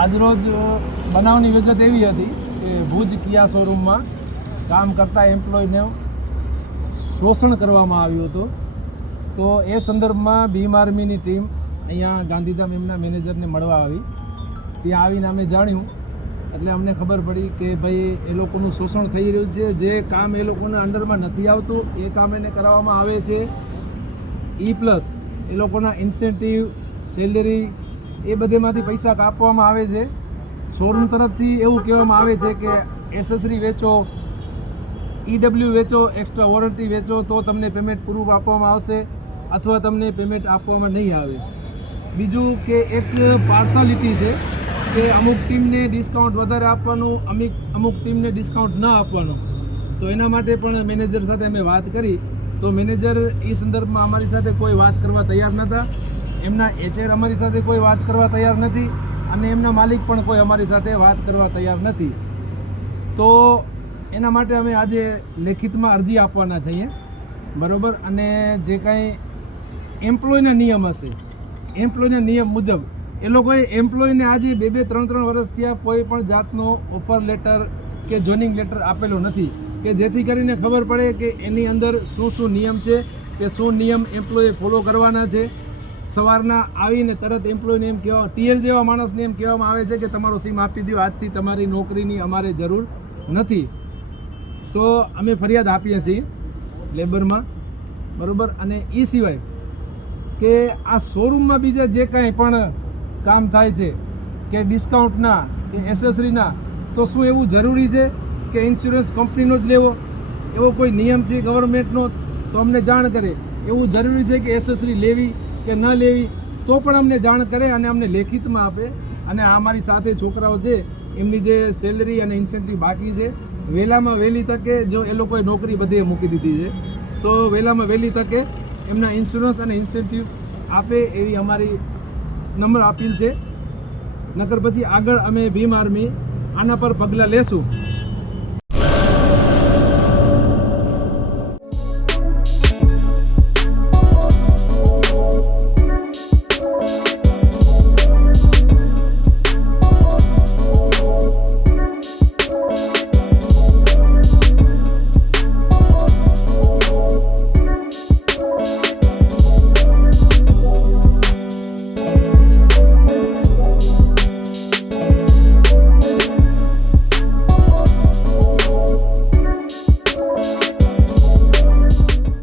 આજરોજ બનાવની વિગત એવી હતી કે ભુજ કિયા શોરૂમમાં કામ કરતા એમ્પ્લોયને શોષણ કરવામાં આવ્યું હતું. તો એ સંદર્ભમાં ભીમ આર્મીની ટીમ અહીંયા ગાંધીધામ એમના મેનેજરને મળવા આવી. ત્યાં આવીને અમે જાણ્યું એટલે અમને ખબર પડી કે ભાઈ એ લોકોનું શોષણ થઈ રહ્યું છે. જે કામ એ લોકોના અંડરમાં નથી આવતું એ કામ એને કરાવવામાં આવે છે. પ્લસ એ લોકોના ઇન્સેન્ટિવ, સેલેરી એ બધેમાંથી પૈસા કાપવામાં આવે છે. શોરૂમ તરફથી એવું કહેવામાં આવે છે કે એસેસરી વેચો, EW વેચો, એક્સ્ટ્રા વોરંટી વેચો તો તમને પેમેન્ટ પૂરું આપવામાં આવશે અથવા તમને પેમેન્ટ આપવામાં નહીં આવે. બીજું કે એક પાર્સાલિટી છે કે અમુક ટીમને ડિસ્કાઉન્ટ વધારે આપવાનું, અમુક ટીમને ડિસ્કાઉન્ટ ન આપવાનું. તો એના માટે પણ મેનેજર સાથે અમે વાત કરી તો મેનેજર એ સંદર્ભમાં અમારી સાથે કોઈ વાત કરવા તૈયાર નહોતા. એમના HR અમારી સાથે કોઈ વાત કરવા તૈયાર નથી અને એમના માલિક પણ કોઈ અમારી સાથે વાત કરવા તૈયાર નથી. તો એના માટે અમે આજે લેખિતમાં અરજી આપવાના છીએ, બરાબર. અને જે કાંઈ એમ્પ્લોયના નિયમ હશે, એમ્પ્લોયના નિયમ મુજબ એ લોકોએ એમ્પ્લોયને આજે 2-3 વર્ષ થયા કોઈ પણ જાતનો ઓફર લેટર કે જોઇનિંગ લેટર આપેલો નથી કે જેથી કરીને ખબર પડે કે એની અંદર શું નિયમ છે કે શું નિયમ એમ્પ્લોયે ફોલો કરવાના છે. સવારના આવીને તરત એમ્પ્લોયને એમ કહેવા, TL જેવા માણસને એમ કહેવામાં આવે છે કે તમારો સીમ આપી દો, આજથી તમારી નોકરીની અમારે જરૂર નથી. તો અમે ફરિયાદ આપીએ છીએ લેબરમાં, બરાબર. અને એ સિવાય કે આ શોરૂમમાં બીજા જે કાંઈ પણ કામ થાય છે કે ડિસ્કાઉન્ટના કે એસેસરીના, તો શું એવું જરૂરી છે કે ઇન્સ્યોરન્સ કંપનીનો જ લેવો? એવો કોઈ નિયમ છે ગવર્મેન્ટનો તો અમને જાણ કરે. એવું જરૂરી છે કે એસેસરી લેવી કે ન લેવી તો પણ અમને જાણ કરે અને અમને લેખિતમાં આપે. અને આ અમારી સાથે છોકરાઓ છે એમની જે સેલરી અને ઇન્સેન્ટિવ બાકી છે, વહેલામાં વહેલી તકે જો એ લોકોએ નોકરી બધે મૂકી દીધી છે તો વહેલામાં વહેલી તકે એમના ઇન્સ્યોરન્સ અને ઇન્સેન્ટિવ આપે એવી અમારી નમ્ર અપીલ છે. નકર પછી આગળ અમે ભીમ આર્મી આના પર પગલાં લેશું.